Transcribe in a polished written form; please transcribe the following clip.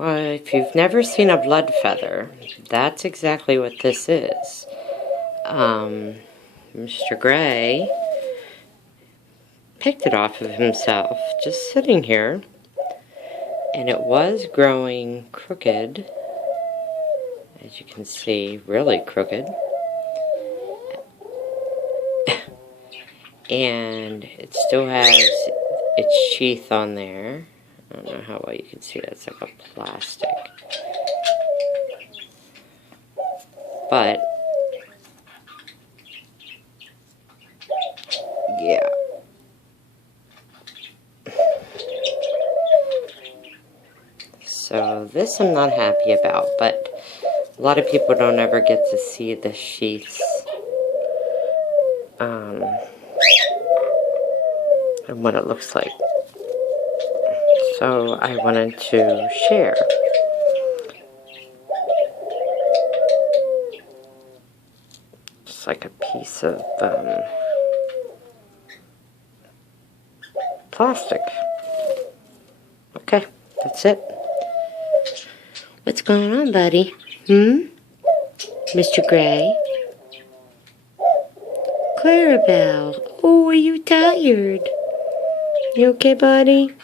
Well, if you've never seen a blood feather, that's exactly what this is. Mr. Gray picked it off of himself, just sitting here, and it was growing crooked, as you can see, really crooked. And it still has its sheath on there. I don't know how well you can see that. It's like a plastic. But, yeah. So this I'm not happy about, but a lot of people don't ever get to see the sheaths. And what it looks like. So I wanted to share. Just like a piece of plastic. Okay, that's it. What's going on, buddy? Mr. Gray? Clarabelle, oh, are you tired? You okay, buddy?